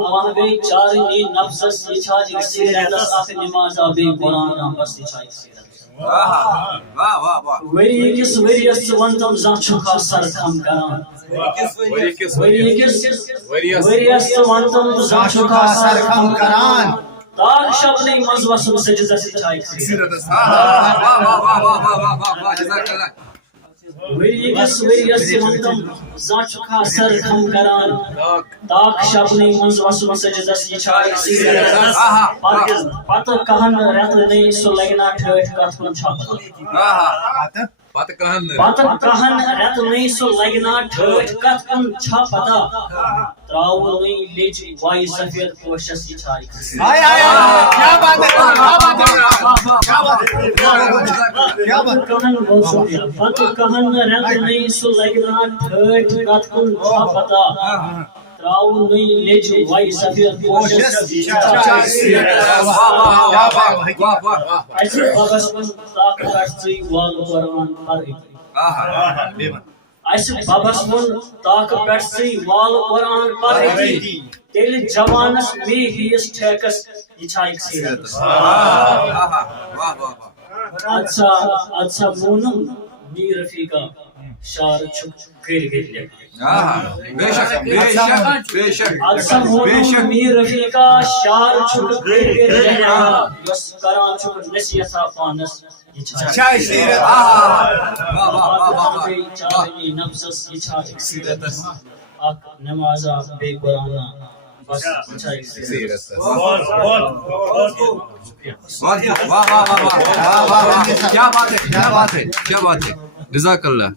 وہوے چارنی نفسس یہ چھا سیرتس اخ نماز بے قرآن بس یہ چھا سیرت وری کس وریس ونتم زان چھکا سر کھم کران وری کس وریس ونتم زان چھکا سر کھم کران تاک شبنی مزوسم سجدس یہ چھا سیرت وریس ونتم زان چھکا سر کھم کران تاک شبنی مزوسم سجدس یہ چھا سیرت پتہ کہن رت نہیں سو لگنا ٹھٹ کت کن چھاپ پتہ کہن رت نہیں سو لگنا ٹھٹ کت کن چھا پتہ تراؤ نہیں لیج وائی سفید پوشس یہ چھا کیا بات ہے پتہ کہن رت نہیں سو لگنا ٹھٹ کت کن چھا پتہ تراؤ نہیں لیج وائی سفید پوشس یہ چھا ایسے بابس من تاک پرسی وال قرآن پر ایسے بابس من تاک پرسی وال قرآن پر تیل جوانس میں ہی اس ٹھیکس یہ چھا ایک سیرت اچھا مونم می رفیقہ شار چھک گر گر لگا اچھا مونم می رفیقہ شار چھک گر گر لگا یس کران چھک نصیحتہ پانس یہ چھا سیرت چارنی نفسس یہ چھا سیرت اک نمازہ بے قرآنہ بس چھا سیرت کیا بات ہے جزاک اللہ.